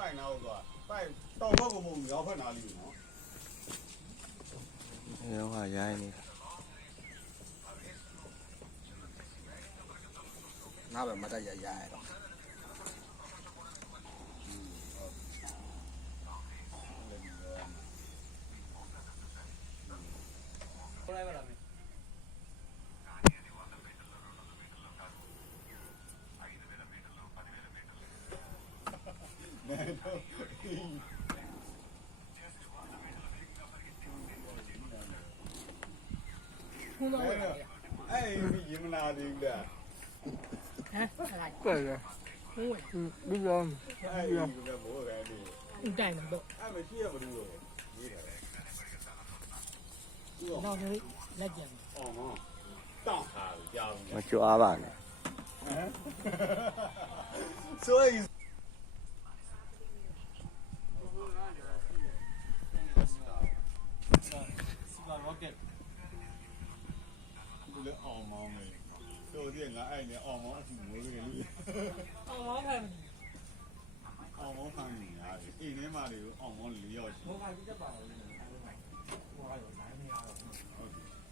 拜哪个拜到那个梦要放哪里呢？有话ရိုင်းနေ နားပဲမတက်ရရရတော့ ကိုလိုက်ပါလားမင်း ဘုံတော့ဝင်လာ 哎，你们哪里的？ ဟမ်အဲ့ဒါ ကွက်ရ ဘုံဝင် ပြီးတော့ 哎，你们在摸干的？ ဦးတိုင်မှာတော့ 哎，没听不懂了，你看。 တော့လေလက်ကြံ 哦嘛，当他的家 မကြွားပါနဲ့ 所以。不是澳门没，昨天俺爱的澳门是没个哩， အော်မောင်းခံ 澳门看你啊，一年嘛的澳门旅游去。 ဘောကကြီးတက်ပါလို့ဘောကရောနိုင်နေရတော့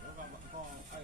我干嘛？爱